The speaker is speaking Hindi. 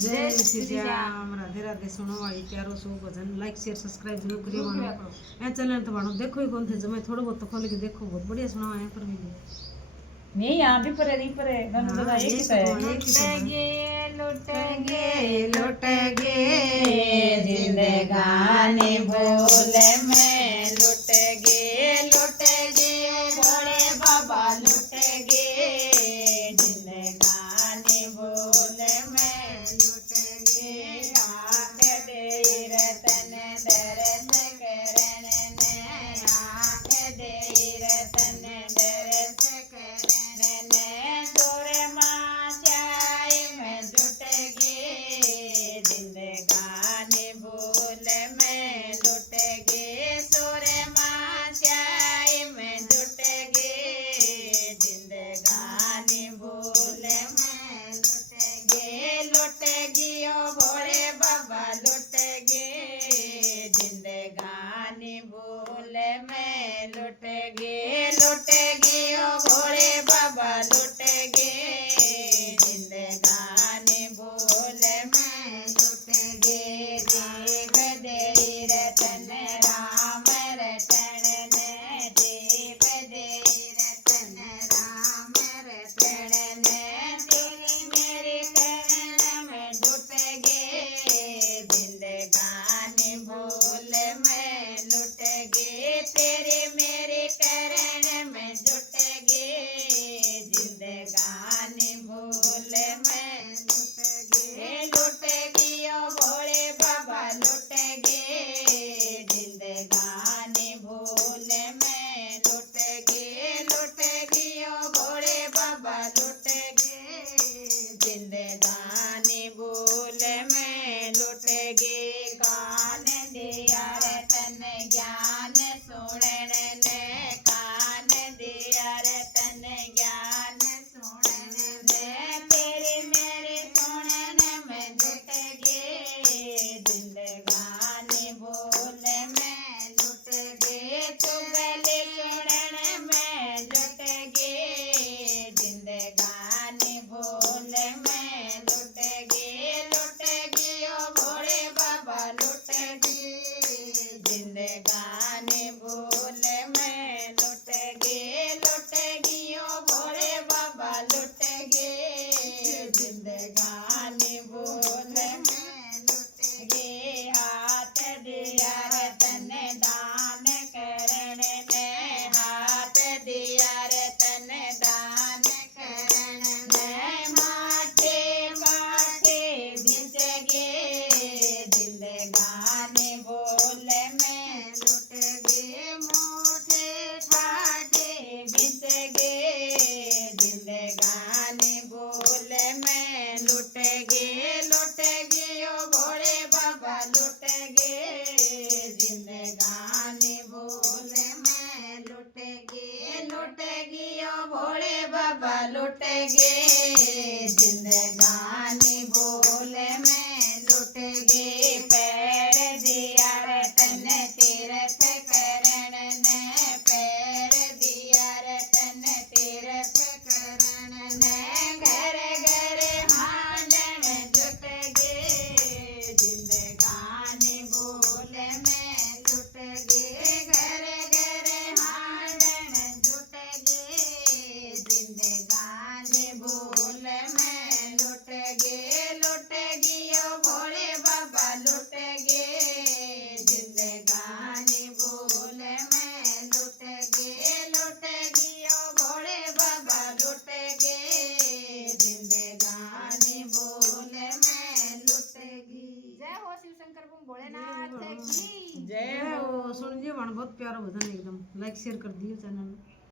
जय श्री राम। राधे राधे। सुनो वाली प्यारो सो भजन लाइक शेयर सब्सक्राइब जरूर करियो मानो ए चैनल तो मानो देखो ही कौन थे जो मैं थोड़ा बहुत तो खोल के देखो बहुत बढ़िया सुना है पर भी नहीं यहाँ भी परे नहीं परे गन बजा एक ही है लुट गे जिंदगानी भूल में लुट गे भोले बाबा लुट गे जिंदगानी भूल में लुट गे आंख दे रतन दरस करण ने आंख दे रतन दरस करण ने तोर माँ चाय में जुट गे जिंदगानी भूल में लुट गे सोर माँ चाय में जुट गे जिंदगानी भूल में लुट गियो भोले बाबा लुट गे जिंदगानी भूल में लुट गियो भोले बाबा लुट गे जिंदगानी भूल में लुट गे देव दे रतन राम रतन ने देव दे रतन राम रतन ने तेरी मेरी करण में जुट गे जिंदगानी भूल में लुट गे तेरी मेरी करण में जुट गे जिंदगानी भूल में लुट गियो भोले बाबा लुट गे जिंदगानी भूल में लुट गियो भोले बाबा लुट गे जिंदगानी भूल में लुट गे कान दिया रतन ज्ञान सुनन ने कान दिया रतन ज्ञान सुनन ने तेरे मेरे सुनन में जुट गे जिंदगानी भूल में लुट गे तू गले सुनन में जुट गे जिंदगानी भूल में लुट गियो भोले बाबा लुट गे जिंदगानी भूल में लुट गियो भोले बाबा लुट गे जिंदगानी भूल में लुट गे हाथ दिया रतन दान करण ने हाथ दिया रतन दान करण ने माटे माटे बिच गे जिंदगानी भूल में लुट गे मोटे ठाटे बिच गे जिंदगानी भूल में लुट गियो भोले बाबा लुट गे जिंदगानी भूल में लुट गियो भोले बाबा लुट गे जिंदगानी भूल में लुट गे पैर दिया रतन तीर्थ करण ने पैर दिया रतन तीर्थ करण ने घर घर हांडन जुट गे जिंदगानी भूल में लुट गे घर घर हांडन जुट गे जिंदगानी भूल में लुट गियो भोले बाबा लुट गे जिंदगानी भूल में लुट गियो भोले बाबा लुट गे जिंदगानी भूल में लुट गी। जय हो शिव शंकर भोलेनाथ की जय हो। सुन जी बहुत प्यारा भजन एकदम लाइक शेयर कर दियो चैनल।